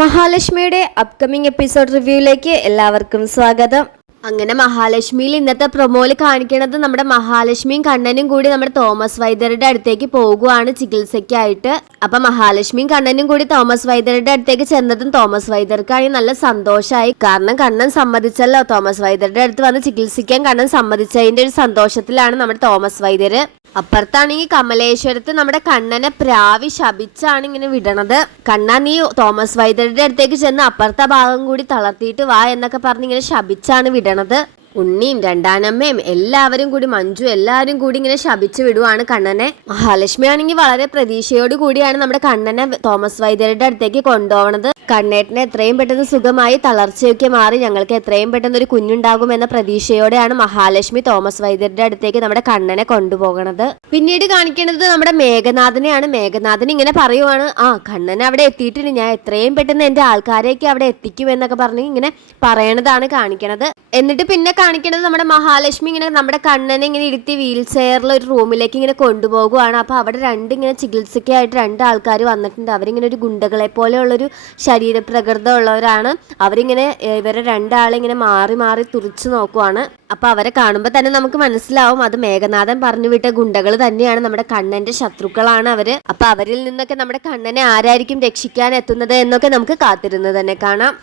മഹാലക്ഷ്മിയുടെ upcoming episode റിവ്യൂയിലേക്ക് എല്ലാവർക്കും സ്വാഗതം. അങ്ങനെ മഹാലക്ഷ്മിയിൽ ഇന്നത്തെ പ്രൊമോയിൽ കാണിക്കുന്നത് നമ്മുടെ മഹാലക്ഷ്മിയും കണ്ണനും കൂടി നമ്മുടെ തോമസ് വൈദ്യരുടെ അടുത്തേക്ക് പോകുവാണ് ചികിത്സയ്ക്കായിട്ട്. അപ്പൊ മഹാലക്ഷ്മിയും കണ്ണനും കൂടി തോമസ് വൈദ്യരുടെ അടുത്തേക്ക് ചെന്നതും തോമസ് വൈദ്യർക്കാണെങ്കിൽ നല്ല സന്തോഷമായി കാരണം കണ്ണൻ സമ്മതിച്ചല്ലോ. തോമസ് വൈദ്യരുടെ അടുത്ത് വന്ന് ചികിത്സിക്കാൻ കണ്ണൻ സമ്മതിച്ചതിന്റെ ഒരു സന്തോഷത്തിലാണ് നമ്മുടെ തോമസ് വൈദ്യര്. അപ്പുറത്താണെങ്കിൽ കമലേശ്വരത്ത് നമ്മുടെ കണ്ണനെ പ്രാവി ശപിച്ചാണ് ഇങ്ങനെ വിടണത്. കണ്ണ നീ തോമസ് വൈദ്യരുടെ അടുത്തേക്ക് ചെന്ന് അപ്പുറത്തെ ഭാഗം കൂടി തളർത്തിയിട്ട് വാ എന്നൊക്കെ പറഞ്ഞ് ഇങ്ങനെ ശപിച്ചാണ് വിടണത്. ഉണ്ണിയും രണ്ടാനമ്മയും എല്ലാവരും കൂടി മഞ്ജു എല്ലാവരും കൂടി ഇങ്ങനെ ശപിച്ചു വിടുവാണ് കണ്ണനെ. മഹാലക്ഷ്മി ആണെങ്കിൽ വളരെ പ്രതീക്ഷയോട് കൂടിയാണ് നമ്മുടെ കണ്ണനെ തോമസ് വൈദ്യരുടെ അടുത്തേക്ക് കൊണ്ടുപോകണത് കണ്ണേട്ടനെ എത്രയും പെട്ടെന്ന് സുഖമായി തളർച്ചയൊക്കെ മാറി ഞങ്ങൾക്ക് എത്രയും പെട്ടെന്ന് ഒരു കുഞ്ഞുണ്ടാകും എന്ന പ്രതീക്ഷയോടെയാണ് മഹാലക്ഷ്മി തോമസ് വൈദ്യരുടെ അടുത്തേക്ക് നമ്മുടെ കണ്ണനെ കൊണ്ടുപോകണത്. പിന്നീട് കാണിക്കുന്നത് നമ്മുടെ മേഘനാഥനെയാണ്. മേഘനാഥൻ ഇങ്ങനെ പറയുവാണ് ആ കണ്ണനെ അവിടെ എത്തിയിട്ടുണ്ട് ഞാൻ എത്രയും പെട്ടെന്ന് എന്റെ ആൾക്കാരെയൊക്കെ അവിടെ എത്തിക്കും എന്നൊക്കെ പറഞ്ഞ് ഇങ്ങനെ പറയണതാണ് കാണിക്കണത്. എന്നിട്ട് പിന്നെ കാണിക്കണത് നമ്മുടെ മഹാലക്ഷ്മി ഇങ്ങനെ നമ്മുടെ കണ്ണനെ ഇങ്ങനെ ഇരുത്തി വീൽ ചെയറിൽ ഒരു റൂമിലേക്ക് ഇങ്ങനെ കൊണ്ടുപോകുവാണ്. അപ്പോൾ അവിടെ രണ്ട് ഇങ്ങനെ ചികിത്സയ്ക്കായിട്ട് രണ്ട് ആൾക്കാർ വന്നിട്ടുണ്ട്. അവരിങ്ങനെ ഒരു ഗുണ്ടകളെ പോലെയുള്ളൊരു ശരീരപ്രകൃതമുള്ളവരാണ്. അവരിങ്ങനെ ഇവരെ രണ്ടാളെ ഇങ്ങനെ മാറി മാറി തുറിച്ചു നോക്കുവാണ്. അപ്പൊ അവരെ കാണുമ്പോൾ തന്നെ നമുക്ക് മനസ്സിലാവും അത് മേഘനാഥൻ പറഞ്ഞു വിട്ട ഗുണ്ടകൾ തന്നെയാണ് നമ്മുടെ കണ്ണന്റെ ശത്രുക്കളാണ് അവർ. അപ്പൊ അവരിൽ നിന്നൊക്കെ നമ്മുടെ കണ്ണനെ ആരായിരിക്കും രക്ഷിക്കാൻ എത്തുന്നത് എന്നൊക്കെ നമുക്ക് കാത്തിരുന്ന് തന്നെ കാണാം.